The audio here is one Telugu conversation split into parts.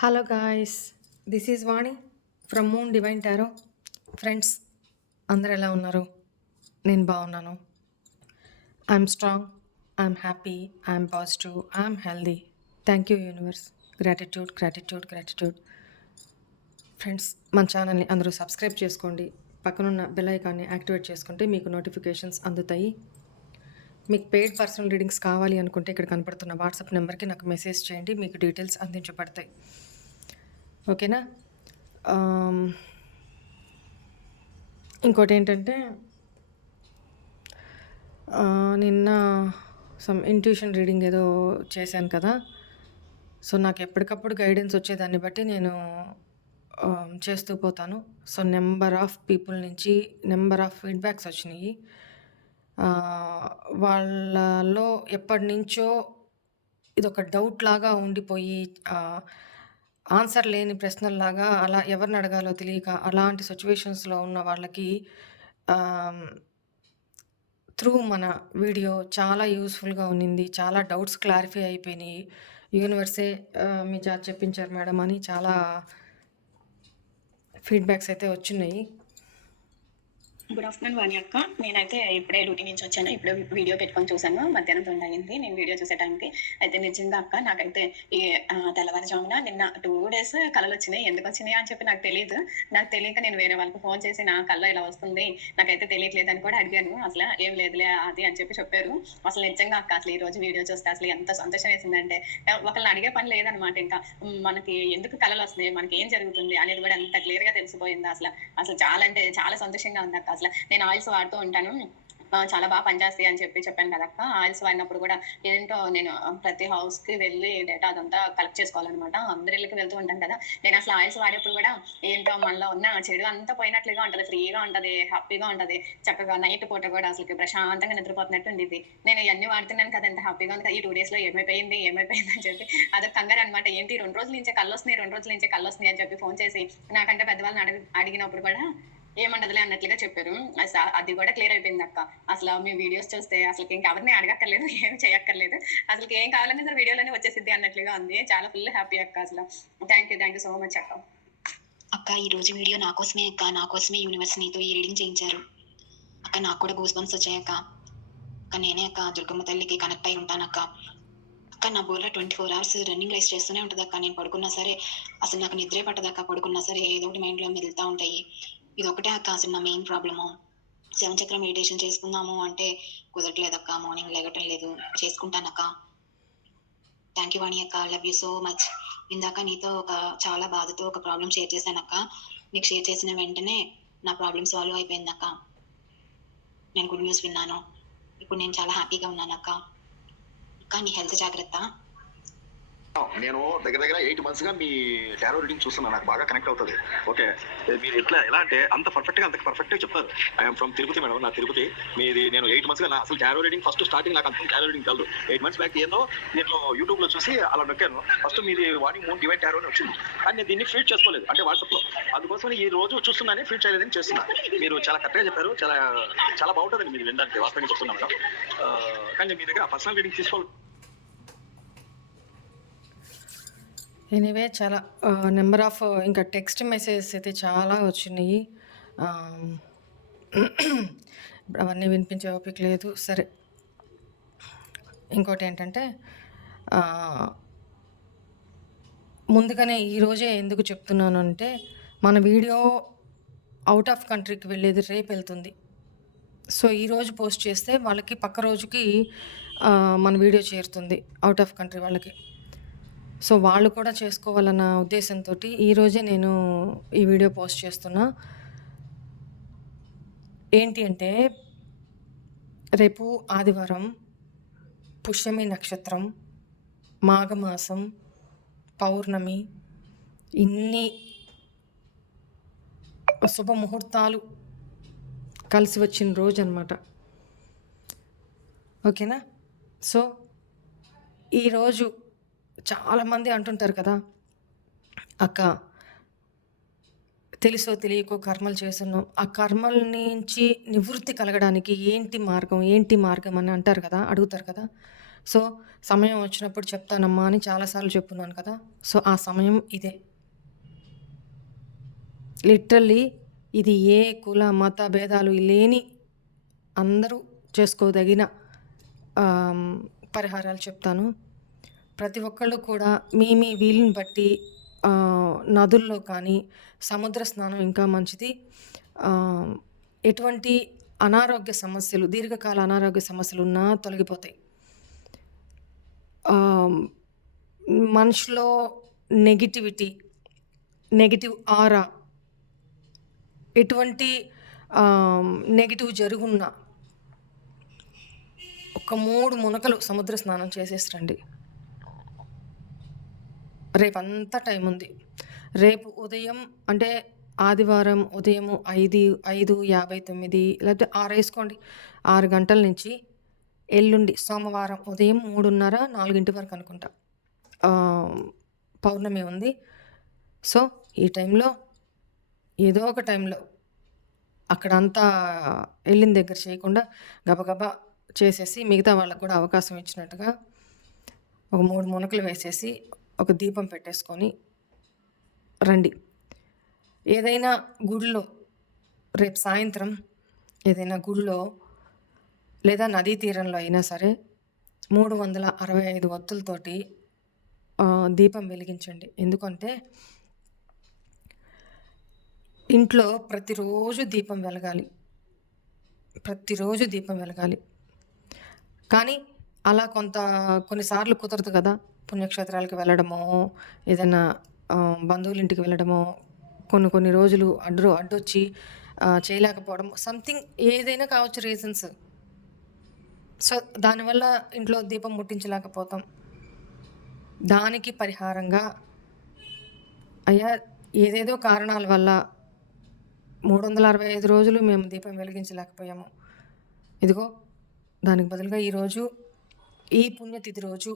Hello guys, this is Vani from moon divine tarot. Friends, అందరు ఎలా ఉన్నారు? నేను బాగున్నాను. I'm strong, I'm happy, I'm positive, I'm healthy. Thank you universe. Gratitude, gratitude, gratitude. Friends, మన ఛానల్ని అందరూ సబ్స్క్రైబ్ చేసుకోండి. పక్కనున్న బెల్ ఐకాన్ని యాక్టివేట్ చేసుకుంటే మీకు నోటిఫికేషన్స్ అందుతాయి. మీకు పెయిడ్ పర్సనల్ రీడింగ్స్ కావాలి అనుకుంటే ఇక్కడ కనపడుతున్న వాట్సాప్ నెంబర్కి నాకు మెసేజ్ చేయండి, మీకు డీటెయిల్స్ అందించబడతాయి. ఓకేనా? ఇంకోటి ఏంటంటే, నిన్న సమ్ ఇంట్యూషన్ రీడింగ్ ఏదో చేశాను కదా. సో నాకు ఎప్పటికప్పుడు గైడెన్స్ వచ్చేదాన్ని బట్టి నేను చేస్తూ పోతాను. సో నెంబర్ ఆఫ్ పీపుల్ నుంచి నెంబర్ ఆఫ్ ఫీడ్బ్యాక్స్ వచ్చినాయి. వాళ్ళలో ఎప్పటి నుంచో ఇదొక డౌట్ లాగా ఉండిపోయి, ఆన్సర్ లేని ప్రశ్నల్లాగా అలా ఎవరిని అడగాలో తెలియక అలాంటి సిచ్యువేషన్స్లో ఉన్న వాళ్ళకి త్రూ మన వీడియో చాలా యూస్ఫుల్గా ఉన్నింది. చాలా డౌట్స్ క్లారిఫై అయిపోయినాయి. యూనివర్సే మీ చేత చెప్పించారు మేడం అని చాలా ఫీడ్బ్యాక్స్ అయితే వచ్చినాయి. గుడ్ ఆఫ్టర్నూన్ వాణి అక్క. నేనైతే ఇప్పుడే డ్యూటీ నుంచి వచ్చాను. ఇప్పుడే వీడియో పెట్టుకొని చూసాను. మధ్యాహ్నం 2 అయింది నేను వీడియో చూసే టైంకి. అయితే నిజంగా అక్క, నాకైతే ఈ తెల్లవారుజామున నిన్న 2 డేస్ కళలు వచ్చినాయి. ఎందుకు వచ్చినాయి అని చెప్పి నాకు తెలియదు. నాకు తెలియక నేను వేరే వాళ్ళకి ఫోన్ చేసి నా కళ్ళ ఇలా వస్తుంది, నాకైతే తెలియట్లేదు అని కూడా అడిగాను. అసలు ఏం లేదులే అది అని చెప్పారు. అసలు నిజంగా అక్క, అసలు ఈ రోజు వీడియో చూస్తే అసలు ఎంత సంతోషం వేసిందంటే, ఒకళ్ళని అడిగే పని లేదనమాట. ఇంకా మనకి ఎందుకు కళలు వస్తున్నాయి, మనకి ఏం జరుగుతుంది అనేది కూడా అంత క్లియర్ గా తెలిసిపోయింది. అసలు చాలా అంటే చాలా సంతోషంగా ఉంది అక్క. అసలు నేను ఆయిల్స్ వాడుతూ ఉంటాను, చాలా బాగా పనిచేస్తాయి అని చెప్పాను కదక్క. ఆయిల్స్ వాడినప్పుడు కూడా ఏంటో నేను ప్రతి హౌస్ కి వెళ్ళి డేటా అదంతా కలెక్ట్ చేసుకోవాలన్నమాట. అందరి ఇళ్ళకి వెళ్తూ ఉంటాను కదా. నేను అసలు ఆయిల్స్ వాడేప్పుడు కూడా ఏంటో మనలో ఉన్న చెడు అంతా పోయినట్లుగా ఉంటది, ఫ్రీగా ఉంటది, హ్యాపీగా ఉంటది. చక్కగా నైట్ పూట కూడా అసలు ప్రశాంతంగా నిద్రపోతున్నట్టు ఉండేది. నేను ఇవన్నీ వాడుతున్నాను కదా, ఎంత హ్యాపీగా ఉంది. ఈ 2 days లో ఏమైపోయింది అని చెప్పి అదొక కంగారు అనమాట. ఏంటి 2 రోజుల నుంచే కళ్ళు వస్తున్నాయి అని చెప్పి ఫోన్ చేసి నాకంటే పెద్దవాళ్ళని అడిగినప్పుడు కూడా ఏమండదులే అన్నట్లుగా చెప్పారు. అది కూడా క్లియర్ అయిపోయింది అక్క. అసలు మీ వీడియోస్ చూస్తే అసలు ఇంకెవరిని అడగక్కర్లేదు, ఏమి చేయక్కర్లేదు. అసలు ఏం కావాలన్నా సరే వీడియోలోనే వచ్చేసిద్ది అన్నట్లుగా ఉంది. చాలా ఫుల్ హ్యాపీ అక్క. అసలు థ్యాంక్ యూ సో మచ్ అక్క. అక్క, ఈ రోజు వీడియో నా కోసమే అక్క. నా కోసమే యూనివర్స్ నీతో ఈ రీడింగ్ చేయించారు అక్క. నాకు కూడా గూస్ బంప్స్ వచ్చాయక్క. అక్క, నేనే అక్క దుర్గమ్మ తల్లికి కనెక్ట్ అయి ఉంటానక్క. అక్క, నా బోర్లో 24 hours రన్నింగ్ రైస్ చేస్తూనే ఉంటుంది అక్క. నేను పడుకున్నా సరే అసలు నాకు నిద్రే పట్టదక్క. పడుకున్నా సరే ఏదో ఒకటి మైండ్లో మెదులుతూ ఉంటాయి. ఇది ఒకటే అక్క అసలు నా మెయిన్ ప్రాబ్లము. 7 చక్ర మెడిటేషన్ చేసుకుందాము అంటే కుదరట్లేదక్క. మార్నింగ్ లేగటం లేదు. చేసుకుంటానక్క. థ్యాంక్ యూ వాణి అక్క. Love you so much. ఇందాక నీతో చాలా బాధతో ఒక ప్రాబ్లం షేర్ చేశానక్క. నీకు షేర్ చేసిన వెంటనే నా ప్రాబ్లం సాల్వ్ అయిపోయిందక్క. నేను గుడ్ న్యూస్ విన్నాను. ఇప్పుడు నేను చాలా హ్యాపీగా ఉన్నానక్క. అక్క, నీ హెల్త్ జాగ్రత్త. నేను దగ్గర 8 months గా మీ టారో రీడింగ్ చూస్తున్నా. నాకు బాగా కనెక్ట్ అవుతుంది. ఓకే, మీరు ఎలా అంటే అంత పర్ఫెక్ట్ గా చెప్తారు. I'm from Tirupati madam. నా తిరుపతి మీది. నేను 8 months గా అసలు టారో రీడింగ్ ఫస్ట్ స్టార్టింగ్ నాకు అంత టారో రీడింగ్ కాదు. 8 months బ్యాక్ ఏదో నేను యూట్యూబ్ లో చూసి అలా నొక్కాను. ఫస్ట్ మీది వాణి మూన్ డివైన్ టారో అని వచ్చింది, కానీ నేను దీన్ని ఫీడ్ చేసుకోలేదు, అంటే వాట్సాప్ లో. అందుకోసం ఈ రోజు చూస్తున్నానే ఫీడ్ చేయలేదని చేస్తున్నా. మీరు చాలా కరెక్ట్గా చెప్పారు. చాలా బాగుంటుందండి మీరు వినడానికి. వాస్తవంగా చెప్తున్నా మేడం. కానీ మీ దగ్గర పర్సనల్ రీడింగ్ తీసుకోవాలి. ఎనీవే, చాలా నెంబర్ ఆఫ్ ఇంకా టెక్స్ట్ మెసేజెస్ అయితే చాలా వచ్చినాయి. ఇప్పుడు అవన్నీ వినిపించే ఓపిక లేదు. సరే, ఇంకోటి ఏంటంటే, ముందుగానే ఈరోజే ఎందుకు చెప్తున్నాను అంటే, మన వీడియో అవుట్ ఆఫ్ కంట్రీకి వెళ్ళేది రేపు వెళ్తుంది. సో ఈరోజు పోస్ట్ చేస్తే వాళ్ళకి పక్క రోజుకి మన వీడియో చేరుతుంది అవుట్ ఆఫ్ కంట్రీ వాళ్ళకి. సో వాళ్ళు కూడా చేసుకోవాలన్న ఉద్దేశంతో ఈరోజే నేను ఈ వీడియో పోస్ట్ చేస్తున్నా. ఏంటి అంటే, రేపు ఆదివారం, పుష్యమి నక్షత్రం, మాఘమాసం, పౌర్ణమి, ఇన్ని శుభముహూర్తాలు కలిసి వచ్చిన రోజు అనమాట. ఓకేనా? సో ఈరోజు చాలామంది అంటుంటారు కదా, అక్క తెలుసో తెలియకో కర్మలు చేస్తున్నాం, ఆ కర్మల నుంచి నివృత్తి కలగడానికి ఏంటి మార్గం అని అంటారు కదా, అడుగుతారు కదా. సో సమయం వచ్చినప్పుడు చెప్తానమ్మా అని చాలాసార్లు చెప్పున్నాను కదా. సో ఆ సమయం ఇదే. లిటరల్లీ ఇది ఏ కుల మత భేదాలు లేని అందరూ చేసుకోదగిన పరిహారాలు చెప్తాను. ప్రతి ఒక్కళ్ళు కూడా మీ వీలుని బట్టి నదుల్లో కానీ సముద్ర స్నానం ఇంకా మంచిది. ఎటువంటి అనారోగ్య సమస్యలు, దీర్ఘకాల అనారోగ్య సమస్యలు ఉన్నా తొలగిపోతాయి. మనిషిలో నెగిటివిటీ, నెగిటివ్ ఆరా, ఎటువంటి నెగిటివ్ జరుగున్నా ఒక 3 మునకలు సముద్ర స్నానం చేసేసరండి. రేపంతా టైం ఉంది. రేపు ఉదయం అంటే ఆదివారం ఉదయము 5:59 లేకపోతే 6 వేసుకోండి. 6 గంటల నుంచి ఎల్లుండి సోమవారం ఉదయం 3:30, 4 వరకు అనుకుంటా పౌర్ణమి ఉంది. సో ఈ టైంలో ఏదో ఒక టైంలో అక్కడంతా వెళ్ళిన దగ్గర చేయకుండా గబగబా చేసేసి మిగతా వాళ్ళకు కూడా అవకాశం ఇచ్చినట్టుగా ఒక 3 మునకలు వేసేసి ఒక దీపం పెట్టేసుకొని రండి. ఏదైనా గుడిలో రేపు సాయంత్రం ఏదైనా గుడిలో లేదా నదీ తీరంలో అయినా సరే 365 ఒత్తులతోటి దీపం వెలిగించండి. ఎందుకంటే ఇంట్లో ప్రతిరోజు దీపం వెలగాలి, ప్రతిరోజు దీపం వెలగాలి. కానీ అలా కొన్నిసార్లు కుదరదు కదా. పుణ్యక్షేత్రాలకు వెళ్ళడమో, ఏదైనా బంధువుల ఇంటికి వెళ్ళడమో, కొన్ని రోజులు అడ్డొచ్చి చేయలేకపోవడం, సంథింగ్ ఏదైనా కావచ్చు రీజన్స్. సో దానివల్ల ఇంట్లో దీపం ముట్టించలేకపోతాం. దానికి పరిహారంగా అయ్యా ఏదేదో కారణాల వల్ల 365 రోజులు మేము దీపం వెలిగించలేకపోయాము. ఇదిగో దానికి బదులుగా ఈరోజు ఈ పుణ్యతిథి రోజు,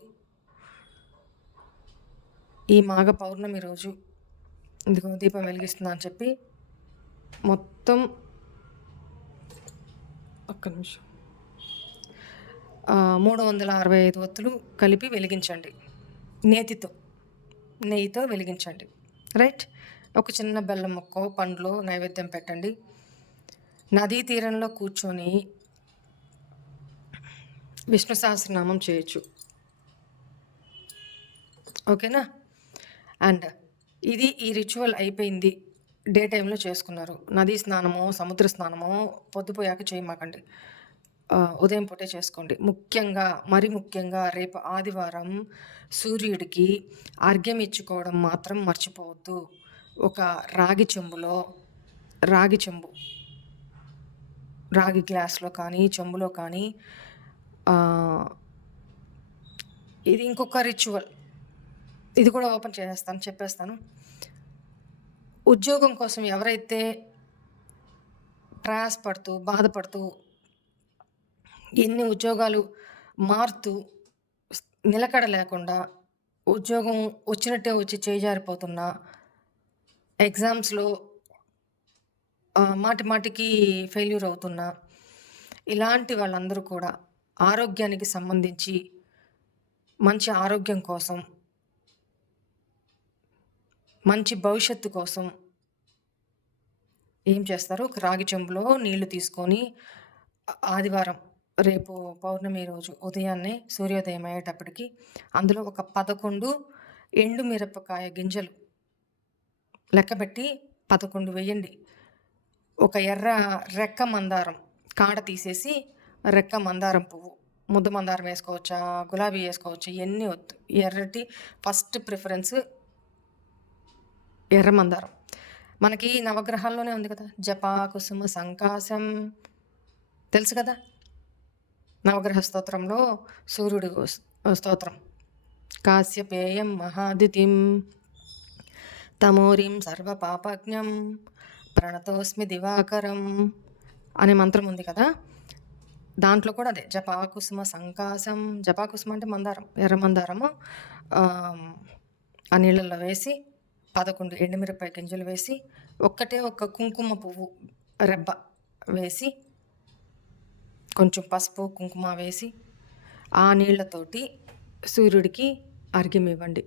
ఈ మాఘ పౌర్ణమి రోజు ఇదిగో దీపం వెలిగిస్తున్నా అని చెప్పి మొత్తం ఒక్క నిమిషం 365 ఒత్తులు కలిపి వెలిగించండి. నెయ్యితో వెలిగించండి. రైట్. ఒక చిన్న బెల్లం ముక్కో పండ్లు నైవేద్యం పెట్టండి. నదీ తీరంలో కూర్చొని విష్ణు సహస్రనామం చేయొచ్చు. ఓకేనా. అండ్ ఈ రిచువల్ అయిపోయింది, డే టైంలో చేసుకున్నారు. నదీ స్నానమో సముద్ర స్నానమో పొద్దుపోయాక చేయమాకండి, ఉదయం పూటే చేసుకోండి. మరి ముఖ్యంగా రేపు ఆదివారం సూర్యుడికి అర్ఘ్యం ఇచ్చుకోవడం మాత్రం మర్చిపోవద్దు. ఒక రాగి గ్లాస్లో కానీ చెంబులో కానీ. ఇది ఇంకొక రిచువల్, ఇది కూడా ఓపెన్ చెప్పేస్తాను. ఉద్యోగం కోసం ఎవరైతే ప్రయాసపడుతూ బాధపడుతూ ఎన్ని ఉద్యోగాలు మారుతూ నిలకడ లేకుండా ఉద్యోగం వచ్చినట్టే వచ్చి చేజారిపోతున్నా, ఎగ్జామ్స్లో మాటికి ఫెయిల్యూర్ అవుతున్నా, ఇలాంటి వాళ్ళందరూ కూడా ఆరోగ్యానికి సంబంధించి మంచి ఆరోగ్యం కోసం, మంచి భవిష్యత్తు కోసం ఏం చేస్తారు, ఒక రాగి చెంబులో నీళ్లు తీసుకొని ఆదివారం రేపు పౌర్ణమి రోజు ఉదయాన్నే సూర్యోదయం అయ్యేటప్పటికి అందులో ఒక 11 ఎండు మిరపకాయ గింజలు లెక్కబెట్టి 11 వేయండి. ఒక ఎర్ర రెక్క మందారం కాడ తీసేసి రెక్క మందారం పువ్వు, ముద్ద మందారం వేసుకోవచ్చా, గులాబీ వేసుకోవచ్చా, ఇవన్నీ వద్దు. ఎర్రటి ఫస్ట్ ప్రిఫరెన్స్ ఎర్ర మందారం. మనకి నవగ్రహాల్లోనే ఉంది కదా, జపా కుసుమ సంకాశం తెలుసు కదా. నవగ్రహ స్తోత్రంలో సూర్యుడి స్తోత్రం, కాశ్యపేయం మహాదితిం తమోరిం సర్వపాపజ్ఞం ప్రణతోస్మి దివాకరం అనే మంత్రం ఉంది కదా. దాంట్లో కూడా అదే జపాకుసుమ సంకాశం. జపాకుసుమ అంటే మందారం, ఎర్ర మందారము. ఆ నీళ్ళల్లో వేసి 11 ఎండుమిరపకాయ గింజలు వేసి ఒక్క కుంకుమ పువ్వు రెబ్బ వేసి కొంచెం పసుపు కుంకుమ వేసి ఆ నీళ్లతోటి సూర్యుడికి అర్ఘ్యం ఇవ్వండి.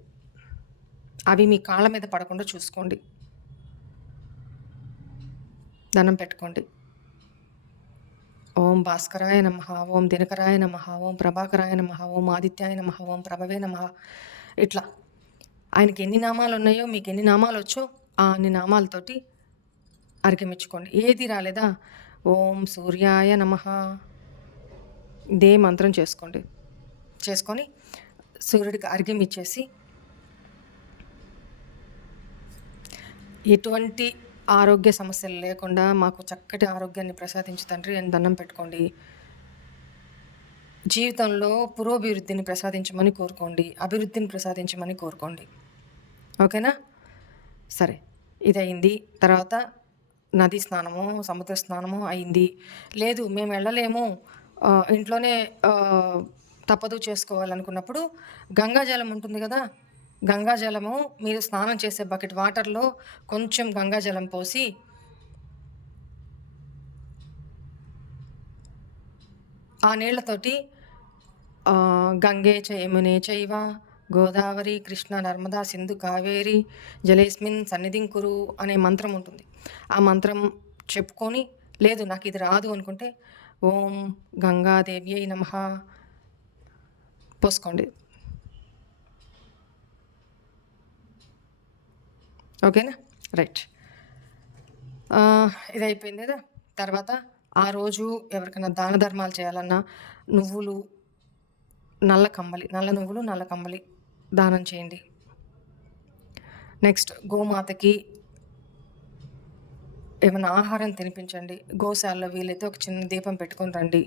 అవి మీ కాళ్ళ మీద పడకుండా చూసుకోండి. దండం పెట్టుకోండి. ఓం భాస్కరాయ నమః, ఓం దినకరాయ నమః, ఓం ప్రభాకరాయ నమః, ఓం ఆదిత్యాయ నమః, ఓం ప్రభవే నమః. ఇట్లా ఆయనకి ఎన్ని నామాలు ఉన్నాయో, మీకు ఎన్ని నామాలు వచ్చో ఆ అన్ని నామాలతోటి అర్ఘ్యం ఇచ్చుకోండి. ఏది రాలేదా ఓం సూర్యాయ నమః ఇదే మంత్రం చేసుకోండి. చేసుకొని సూర్యుడికి అర్ఘ్యం ఇచ్చేసి ఎటువంటి ఆరోగ్య సమస్యలు లేకుండా మాకు చక్కటి ఆరోగ్యాన్ని ప్రసాదించు తండ్రి అని దండం పెట్టుకోండి. జీవితంలో పురోభివృద్ధిని ప్రసాదించమని కోరుకోండి. అభివృద్ధిని ప్రసాదించమని కోరుకోండి. ఓకేనా? సరే, ఇదయింది. తర్వాత నదీ స్నానము, సముద్ర స్నానము అయింది. లేదు మేము వెళ్ళలేము, ఇంట్లోనే తప్పదు చేసుకోవాలనుకున్నప్పుడు గంగాజలం ఉంటుంది కదా, గంగాజలము మీరు స్నానం చేసే బకెట్ వాటర్లో కొంచెం గంగాజలం పోసి ఆ నీళ్లతోటి గంగే చ యమునే చైవ గోదావరి కృష్ణ నర్మదా సింధు కావేరి జలేస్మిన్ సన్నిధిం కురు అనే మంత్రం ఉంటుంది. ఆ మంత్రం చెప్పుకొని, లేదు నాకు ఇది రాదు అనుకుంటే ఓం గంగాదేవ్యై నమః పోసుకోండి. ఓకేనా? రైట్. ఇది అయిపోయింది కదా. తర్వాత ఆ రోజు ఎవరికైనా దాన ధర్మాలు చేయాలన్నా నువ్వులు, నల్ల కమ్మలి, నల్ల నువ్వులు, నల్ల కమ్మలి దానం చేయండి. నెక్స్ట్ గోమాతకి ఏమైనా ఆహారం తినిపించండి. గోశాలలో వీలైతే ఒక చిన్న దీపం పెట్టుకొని రండి.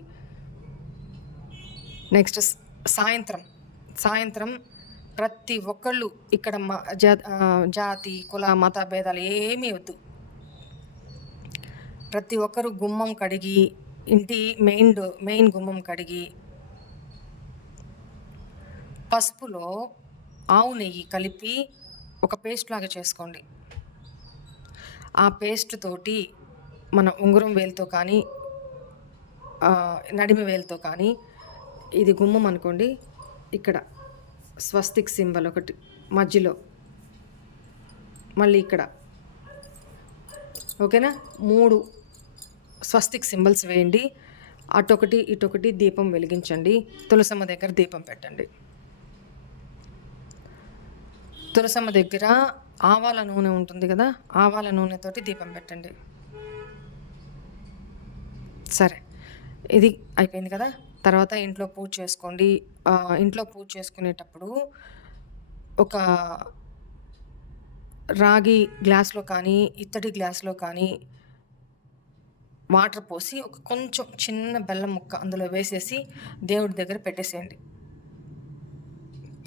నెక్స్ట్ సాయంత్రం ప్రతి ఒక్కళ్ళు ఇక్కడ జాతి కుల మత భేదాలు ఏమీ వద్దు. ప్రతి ఒక్కరు గుమ్మం కడిగి, ఇంటి మెయిన్ గుమ్మం కడిగి పసుపులో ఆవు నెయ్యి కలిపి ఒక పేస్ట్ లాగా చేసుకోండి. ఆ పేస్ట్ తోటి మన ఉంగరం వేలుతో కానీ నడిమి వేలుతో కానీ, ఇది గుమ్మం అనుకోండి, ఇక్కడ స్వస్తిక్ సింబల్ ఒకటి మధ్యలో, మళ్ళీ ఇక్కడ, ఓకేనా? 3 స్వస్తిక్ సింబల్స్ వేయండి. అటొకటి ఇటొకటి దీపం వెలిగించండి. తులసమ్మ దగ్గర దీపం పెట్టండి. తులసమ్మ దగ్గర ఆవాల నూనె ఉంటుంది కదా, ఆవాల నూనెతోటి దీపం పెట్టండి. సరే, ఇది అయిపోయింది కదా. తర్వాత ఇంట్లో పూజ చేసుకోండి. ఇంట్లో పూజ చేసుకునేటప్పుడు ఒక రాగి గ్లాస్లో కానీ ఇత్తడి గ్లాస్లో కానీ వాటర్ పోసి ఒక కొంచెం చిన్న బెల్లం ముక్క అందులో వేసేసి దేవుడి దగ్గర పెట్టేసేయండి.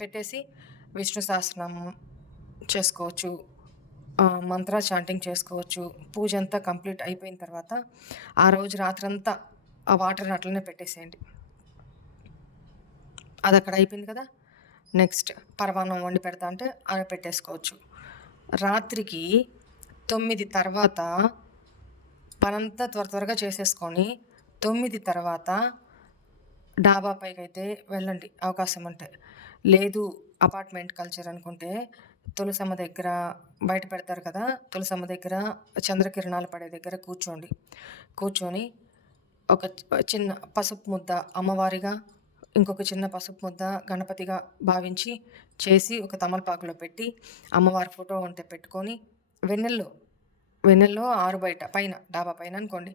పెట్టేసి విష్ణు సహస్రనామం చేసుకోవచ్చు, మంత్ర చాంటింగ్ చేసుకోవచ్చు. పూజ అంతా కంప్లీట్ అయిపోయిన తర్వాత ఆ రోజు రాత్రంతా ఆ వాటర్ని అట్లనే పెట్టేసేయండి. అది అక్కడ అయిపోయింది కదా. నెక్స్ట్ పరమాన్నం వండి పెడతా అంటే అలా పెట్టేసుకోవచ్చు. రాత్రికి 9 తర్వాత పనంతా త్వరగా చేసేసుకొని 9 తర్వాత డాబా పైకి అయితే వెళ్ళండి అవకాశం ఉంటే. లేదు అపార్ట్మెంట్ కల్చర్ అనుకుంటే తులసమ్మ దగ్గర బయట పెడతారు కదా, తులసమ్మ దగ్గర చంద్రకిరణాలు పడే దగ్గర కూర్చొని ఒక చిన్న పసుపు ముద్ద అమ్మవారిగా, ఇంకొక చిన్న పసుపు ముద్ద గణపతిగా భావించి చేసి ఒక తమలపాకులో పెట్టి అమ్మవారి ఫోటో ఉంటే పెట్టుకొని వెన్నెల్లో ఆరు బయట పైన డాబా పైన అనుకోండి,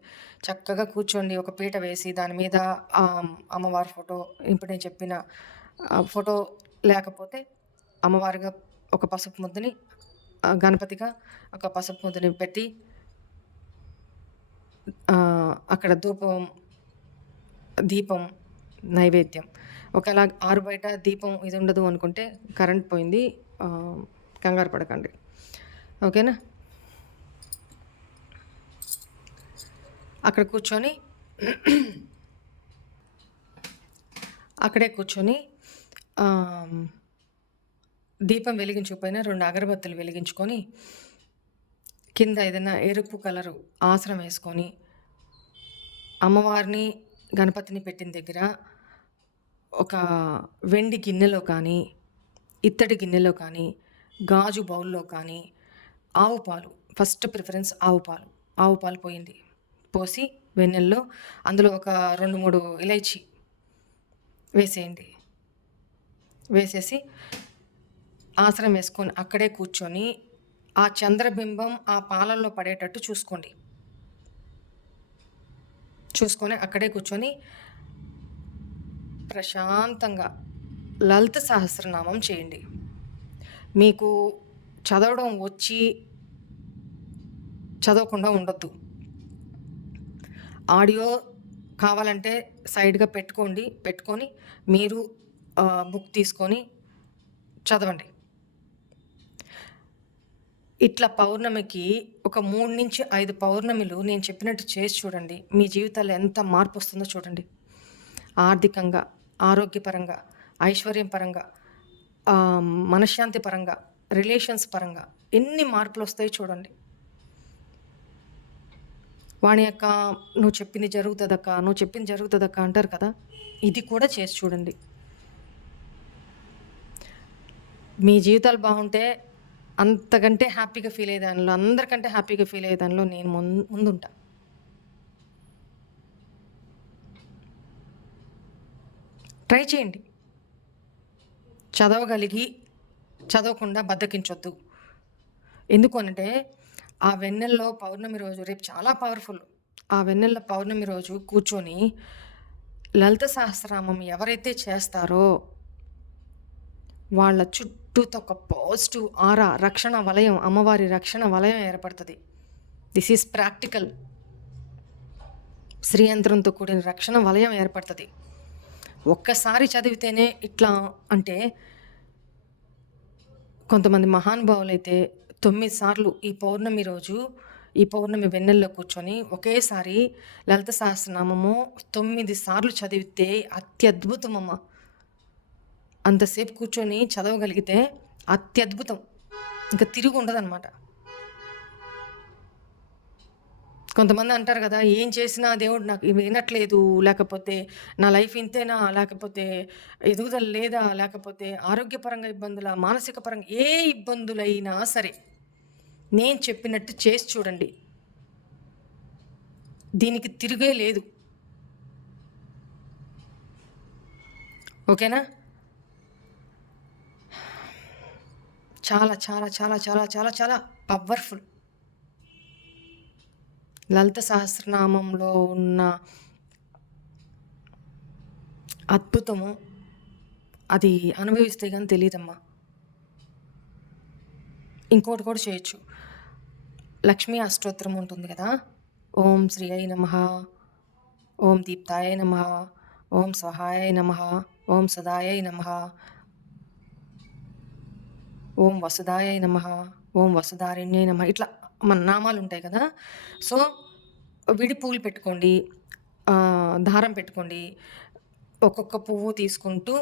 చక్కగా కూర్చోండి. ఒక పీట వేసి దాని మీద అమ్మవారి ఫోటో, ఇప్పుడు నేను చెప్పిన ఫోటో లేకపోతే అమ్మవారిగా ఒక పసుపు ముద్దని, గణపతిగా ఒక పసుపు ముద్దని పెట్టి అక్కడ దీపం నైవేద్యం. ఒకవేళ ఆరు బయట దీపం ఇది ఉండదు అనుకుంటే కరెంట్ పోయింది, కంగారు పడకండి. ఓకేనా? అక్కడే కూర్చొని దీపం వెలిగించకపోయినా 2 అగరబత్తులు వెలిగించుకొని కింద ఏదైనా ఎరుపు కలరు ఆసనం వేసుకొని అమ్మవారిని గణపతిని పెట్టిన దగ్గర ఒక వెండి గిన్నెలో కానీ, ఇత్తడి గిన్నెలో కానీ, గాజు బౌల్లో కానీ ఆవు పాలు, ఫస్ట్ ప్రిఫరెన్స్ ఆవు పాలు. ఆవు పాలు పోసి వెన్నెల్లో అందులో ఒక 2, 3 ఇలైచి వేసేయండి. వేసేసి ఆసనం వేసుకొని అక్కడే కూర్చొని ఆ చంద్రబింబం ఆ పాలల్లో పడేటట్టు చూసుకొని అక్కడే కూర్చొని ప్రశాంతంగా లలిత సహస్రనామం చేయండి. మీకు చదవడం వచ్చి చదవకుండా ఉండొద్దు. ఆడియో కావాలంటే సైడ్గా పెట్టుకొని మీరు బుక్ తీసుకొని చదవండి. ఇట్లా పౌర్ణమికి ఒక 3 నుంచి 5 పౌర్ణమిలు నేను చెప్పినట్టు చేసి చూడండి. మీ జీవితాల్లో ఎంత మార్పు వస్తుందో చూడండి. ఆర్థికంగా, ఆరోగ్యపరంగా, ఐశ్వర్యం పరంగా, మనశ్శాంతి పరంగా, రిలేషన్స్ పరంగా ఎన్ని మార్పులు వస్తాయో చూడండి. వాణి అక్క నువ్వు చెప్పింది జరుగుతుందక్క అంటారు కదా, ఇది కూడా చేసి చూడండి. మీ జీవితాలు బాగుంటే అంతకంటే హ్యాపీగా ఫీల్ అయ్యేదానిలో, అందరికంటే హ్యాపీగా ఫీల్ అయ్యేదానిలో నేను ముందుంటా. ట్రై చేయండి. చదవకుండా బద్దకించొద్దు. ఎందుకు అంటే ఆ వెన్నెల్లో పౌర్ణమి రోజు రేపు చాలా పవర్ఫుల్. ఆ వెన్నెల్లో పౌర్ణమి రోజు కూర్చొని లలిత సహస్రనామం ఎవరైతే చేస్తారో వాళ్ళ చుట్టూతో ఒక పాజిటివ్ ఆరా, రక్షణ వలయం, అమ్మవారి రక్షణ వలయం ఏర్పడుతుంది. This is practical. శ్రీయంత్రంతో కూడిన రక్షణ వలయం ఏర్పడుతుంది. ఒక్కసారి చదివితేనే ఇట్లా అంటే కొంతమంది మహానుభావులు అయితే 9 సార్లు ఈ పౌర్ణమి వెన్నెల్లో కూర్చొని ఒకేసారి లలిత సహస్రనామము 9 సార్లు చదివితే అత్యద్భుతమమ్మ. అంతసేపు కూర్చొని చదవగలిగితే అత్యద్భుతం, ఇంకా తిరిగి ఉండదన్నమాట. కొంతమంది అంటారు కదా, ఏం చేసినా దేవుడు నాకు వినట్లేదు, లేకపోతే నా లైఫ్ ఇంతేనా, లేకపోతే ఎదుగుదల లేదా, లేకపోతే ఆరోగ్యపరంగా ఇబ్బందుల, మానసిక పరంగా ఏ ఇబ్బందులైనా సరే నేను చెప్పినట్టు చేసి చూడండి. దీనికి తిరిగే లేదు. ఓకేనా? చాలా చాలా చాలా చాలా చాలా చాలా పవర్ఫుల్. లలిత సహస్రనామంలో ఉన్న అద్భుతము అది అనుభవిస్తే కానీ తెలియదమ్మా. ఇంకోటి కూడా చేయొచ్చు. లక్ష్మీ అష్టోత్తరం ఉంటుంది కదా, ఓం శ్రీ అయి నమః, ఓం దీప్తాయ నమః, ఓం స్వహాయ నమః, ఓం సుధాయ నమః, ఓం వసుధాయ నమః, ఓం వసుధారిణ్యే నమః, ఇట్లా మన నామాలు ఉంటాయి కదా. సో విడి పువ్వులు పెట్టుకోండి, దారం పెట్టుకోండి, ఒక్కొక్క పువ్వు తీసుకుంటూ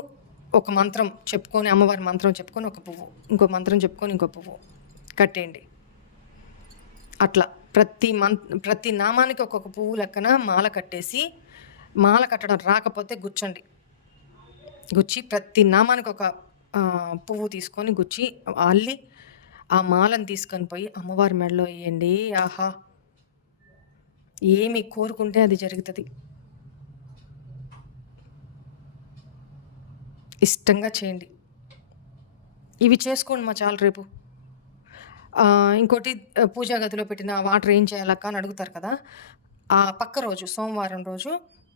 ఒక మంత్రం చెప్పుకొని, అమ్మవారి మంత్రం చెప్పుకొని ఒక పువ్వు, ఇంకో మంత్రం చెప్పుకొని ఇంకో పువ్వు కట్టేయండి. అట్లా ప్రతి నామానికి ఒక్కొక్క పువ్వు లెక్కన మాల కట్టేసి, మాల కట్టడం రాకపోతే గుచ్చి ప్రతి నామానికి ఒక పువ్వు తీసుకొని గుచ్చి అల్లి ఆ మాలను తీసుకొని పోయి అమ్మవారి మెడలో వేయండి. ఆహా, ఏమి కోరుకుంటే అది జరుగుతుంది. ఇష్టంగా చేయండి. ఇవి చేసుకోండి మా చాలు. రేపు ఇంకోటి, పూజా గదిలో పెట్టిన వాటర్ ఏం చేయాలక్క అని అడుగుతారు కదా. ఆ పక్క రోజు సోమవారం రోజు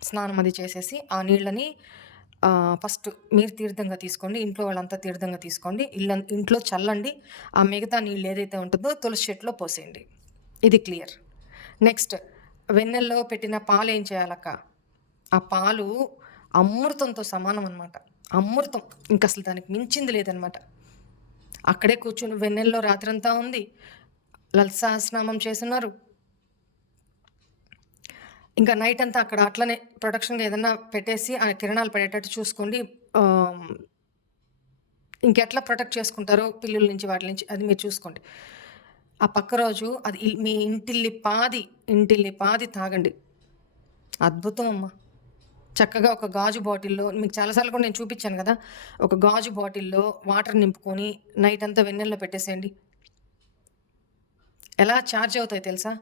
స్నానం అది చేసేసి ఆ నీళ్ళని ఫస్ట్ మీరు తీర్థంగా తీసుకోండి, ఇంట్లో వాళ్ళంతా తీర్థంగా తీసుకోండి, ఇంట్లో చల్లండి. ఆ మిగతా నీళ్ళు ఏదైతే ఉంటుందో తులసి చెట్టులో పోసేయండి. ఇది క్లియర్. నెక్స్ట్, వెన్నెల్లో పెట్టిన పాలు ఏం చేయాలక్క? ఆ పాలు అమృతంతో సమానం అనమాట. అమృతం, ఇంక అసలు దానికి మించింది లేదనమాట. అక్కడే కూర్చుని వెన్నెల్లో రాత్రంతా ఉంది, లలిత సహస్రనామం చేస్తున్నారు. ఇంకా నైట్ అంతా అక్కడ అట్లనే ప్రొటెక్షన్గా ఏదన్నా పెట్టేసి ఆ కిరణాలు పడేటట్టు చూసుకోండి. ఇంకెట్లా ప్రొటెక్ట్ చేసుకుంటారో పిల్లల నుంచి వాటి నుంచి అది మీరు చూసుకోండి. ఆ పక్క రోజు అది మీ ఇంటిల్లి పాది తాగండి. అద్భుతం అమ్మ, చక్కగా ఒక గాజు బాటిల్లో మీకు చాలాసార్లు కూడా నేను చూపించాను కదా, ఒక గాజు బాటిల్లో వాటర్ నింపుకొని నైట్ అంతా వెన్నెల్లో పెట్టేసేయండి. ఎలా ఛార్జ్ అవుతాయి తెలుసా?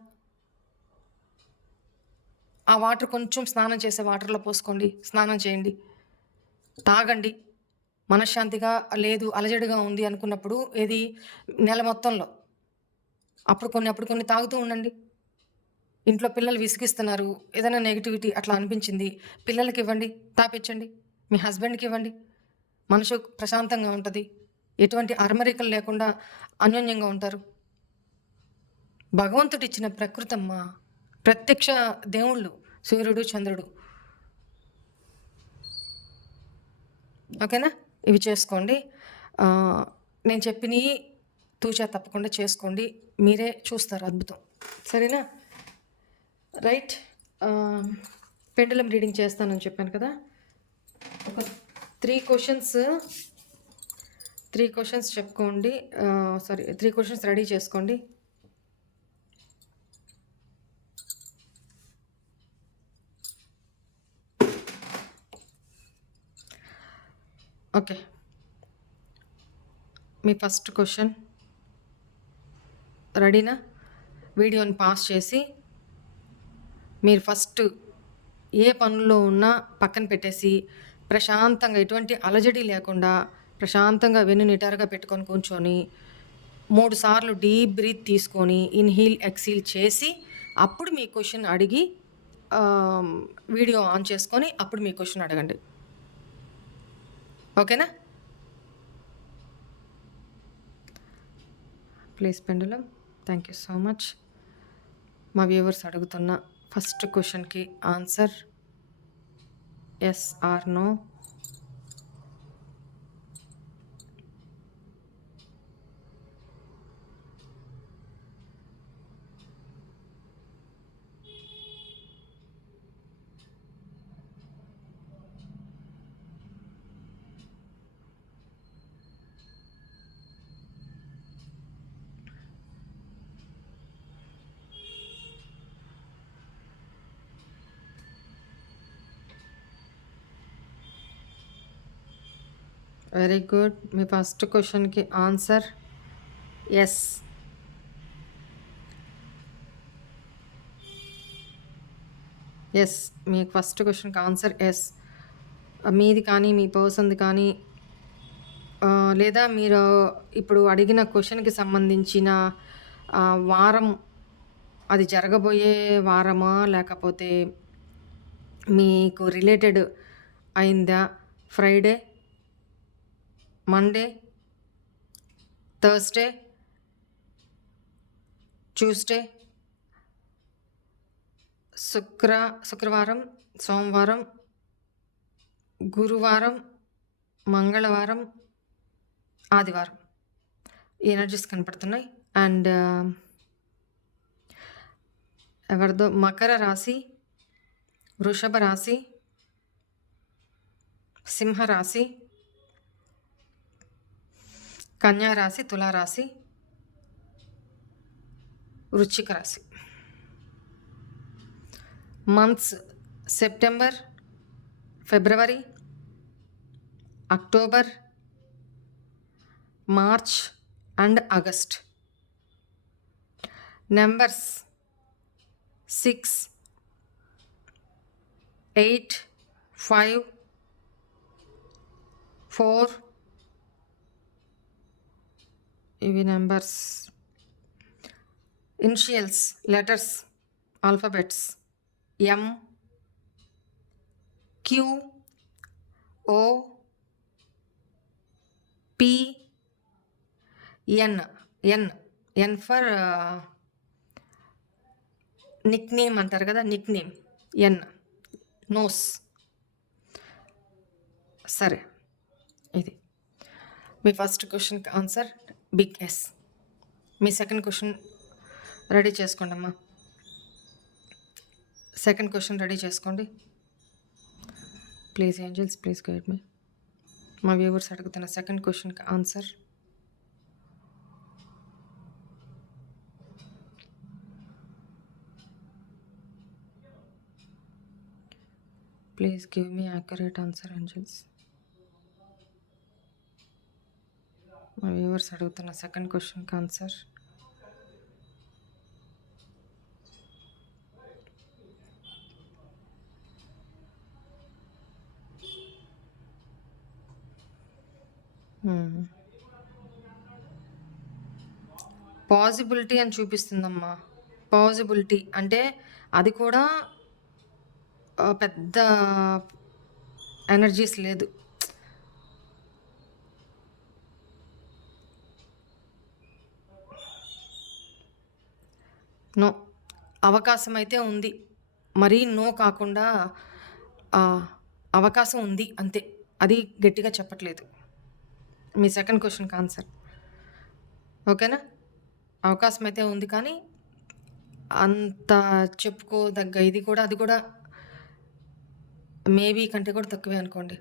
ఆ వాటర్ కొంచెం స్నానం చేసే వాటర్లో పోసుకోండి, స్నానం చేయండి, తాగండి. మనశ్శాంతిగా లేదు, అలజడిగా ఉంది అనుకున్నప్పుడు ఏది నెల మొత్తంలో అప్పుడు కొన్ని తాగుతూ ఉండండి. ఇంట్లో పిల్లలు విసిగిస్తున్నారు, ఏదైనా నెగిటివిటీ అట్లా అనిపించింది, పిల్లలకి ఇవ్వండి, తాపించండి. మీ హస్బెండ్కి ఇవ్వండి, మనసు ప్రశాంతంగా ఉంటుంది. ఎటువంటి అరమరికలు లేకుండా అన్యోన్యంగా ఉంటారు. భగవంతుడు ఇచ్చిన ప్రకృతమ్మ, ప్రత్యక్ష దేవుళ్ళు సూర్యుడు చంద్రుడు. ఓకేనా? ఇవి చేసుకోండి. నేను చెప్పినవి తూచా తప్పకుండా చేసుకోండి, మీరే చూస్తారు అద్భుతం. సరేనా? రైట్. పెండులం రీడింగ్ చేస్తానని చెప్పాను కదా, ఒక 3 క్వశ్చన్స్ చెప్పుకోండి. 3 క్వశ్చన్స్ రెడీ చేసుకోండి. ఓకే, మీ ఫస్ట్ క్వశ్చన్ రెడీనా? వీడియోని పాస్ చేసి మీరు ఫస్ట్ ఏ పనుల్లో ఉన్నా పక్కన పెట్టేసి ప్రశాంతంగా, ఎటువంటి అలజడి లేకుండా ప్రశాంతంగా వెన్ను నిటారుగా పెట్టుకొని కూర్చొని 3 సార్లు డీప్ బ్రీత్ తీసుకొని ఇన్హీల్ ఎక్సీల్ చేసి అప్పుడు మీ క్వశ్చన్ అడిగి వీడియో ఆన్ చేసుకొని అప్పుడు మీ క్వశ్చన్ అడగండి. ఓకేనా? Please pendulum, thank you so much. మా వ్యూవర్స్ అడుగుతున్న ఫస్ట్ క్వశ్చన్కి answer yes or no. Very good. మీ ఫస్ట్ క్వశ్చన్కి ఆన్సర్ ఎస్. మీ ఫస్ట్ క్వశ్చన్కి ఆన్సర్ ఎస్. మీది కానీ మీ పర్సన్ది కానీ లేదా మీరు ఇప్పుడు అడిగిన క్వశ్చన్కి సంబంధించిన వారం అది జరగబోయే వారమా లేకపోతే మీకు రిలేటెడ్ అయిందా? ఫ్రైడే, మండే, థర్స్డే, ట్యూస్డే, శుక్రవారం, సోమవారం, గురువారం, మంగళవారం, ఆదివారం ఈ ఎనర్జీస్ కనపడుతున్నాయి. అండ్ ఎవరిదో మకర రాశి, వృషభ రాశి, సింహరాశి, కన్యా రాశి, తులారాశి, వృశ్చిక రాశి. Months September, February, October, March and August. Numbers 6, 8, 5, 4. ఇవి numbers. Initials, letters, alphabets M, Q, O, P, N for Nick name అంటారు కదా, నిక్ నేమ్ N, నోస్. సరే, ఇది మీ ఫస్ట్ క్వశ్చన్కి ఆన్సర్ బిగ్ ఎస్. మీ సెకండ్ క్వశ్చన్ రెడీ చేసుకోండి అమ్మా. సెకండ్ క్వశ్చన్ రెడీ చేసుకోండి ప్లీజ్. ఏంజల్స్ ప్లీజ్ గైడ్ మీ. మా వ్యూవర్స్ అడుగుతున్న సెకండ్ క్వశ్చన్కి answer please give me accurate answer angels. మా వ్యూవర్స్ అడుగుతున్న సెకండ్ క్వశ్చన్కి ఆన్సర్. పాజిబిలిటీ అని చూపిస్తుందమ్మా. పాజిబిలిటీ అంటే అది కూడా పెద్ద ఎనర్జీస్ లేదు. నో, అవకాశం అయితే ఉంది. మరీ నో కాకుండా అవకాశం ఉంది అంతే, అది గట్టిగా చెప్పట్లేదు. మీ సెకండ్ క్వశ్చన్కి ఆన్సర్. ఓకేనా? అవకాశం అయితే ఉంది కానీ అంత చెప్పుకోదగ్గ ఇది కూడా, అది కూడా మేబీ కంటే కూడా తక్కువే అనుకోండి.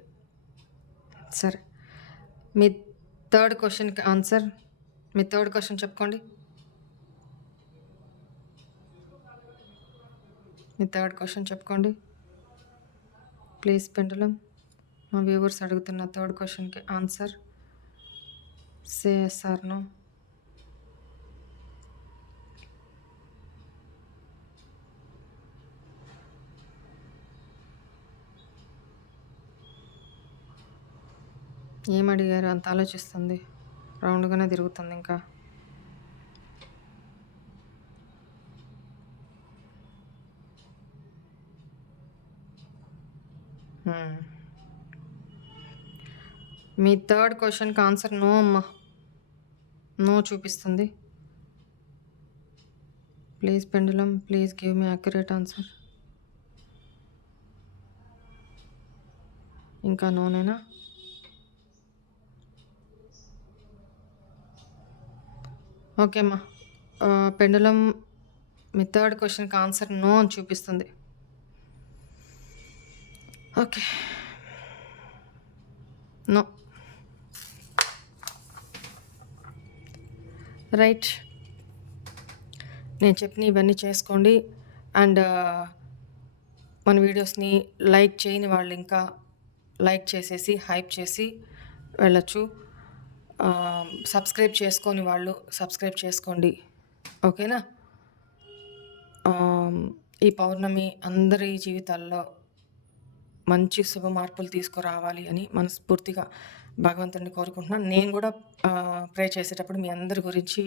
సరే, మీ థర్డ్ క్వశ్చన్కి ఆన్సర్. మీ థర్డ్ క్వశ్చన్ చెప్పుకోండి. మీ థర్డ్ క్వశ్చన్ చెప్పుకోండి ప్లీజ్ పెండులం. మా వ్యూవర్స్ అడుగుతున్న థర్డ్ క్వశ్చన్కి answer. Say yes or no. ఏం అడిగారు? అంత ఆలోచిస్తుంది, రౌండ్గానే తిరుగుతుంది ఇంకా. మీ థర్డ్ క్వశ్చన్కి ఆన్సర్ నో అమ్మా, నో చూపిస్తుంది. Please pendulum, please give me accurate answer. ఇంకా నోనేనా? ఓకే అమ్మా, పెండులం మీ థర్డ్ క్వశ్చన్కి ఆన్సర్ నో అని చూపిస్తుంది. Okay, no. రైట్, నేను చెప్పిన ఇవన్నీ చేసుకోండి. అండ్ మన వీడియోస్ని లైక్ చేయని వాళ్ళు ఇంకా లైక్ చేసేసి హైప్ చేసి వెళ్ళచ్చు. సబ్స్క్రైబ్ చేసుకొని వాళ్ళు సబ్స్క్రైబ్ చేసుకోండి. ఓకేనా? ఈ పౌర్ణమి అందరి జీవితాల్లో మంచి శుభ మార్పులు తీసుకురావాలి అని మనస్ఫూర్తిగా భగవంతుడిని కోరుకుంటున్నాను. నేను కూడా ప్రే చేసేటప్పుడు మీ అందరి గురించి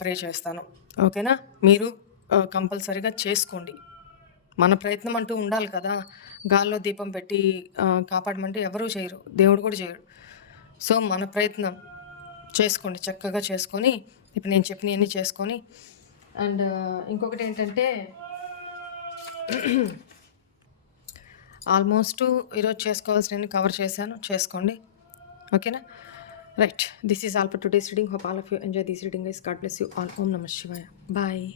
ప్రే చేస్తాను. ఓకేనా? మీరు కంపల్సరీగా చేసుకోండి. మన ప్రయత్నం అంటూ ఉండాలి కదా. గాల్లో దీపం పెట్టి కాపాడమంటే ఎవరూ చేయరు, దేవుడు కూడా చేయడు. సో మన ప్రయత్నం చేసుకోండి, చక్కగా చేసుకొని ఇప్పుడు నేను చెప్పినవన్నీ చేసుకొని. అండ్ ఇంకొకటి ఏంటంటే ఆల్మోస్ట్ ఈరోజు చేసుకోవాల్సినవి కవర్ చేశాను, చేసుకోండి. ఓకేనా? Right, this is all for today's reading. Hope all of you enjoy this reading. Guys, God bless you all. ఓం నమః శివాయ. బాయ్.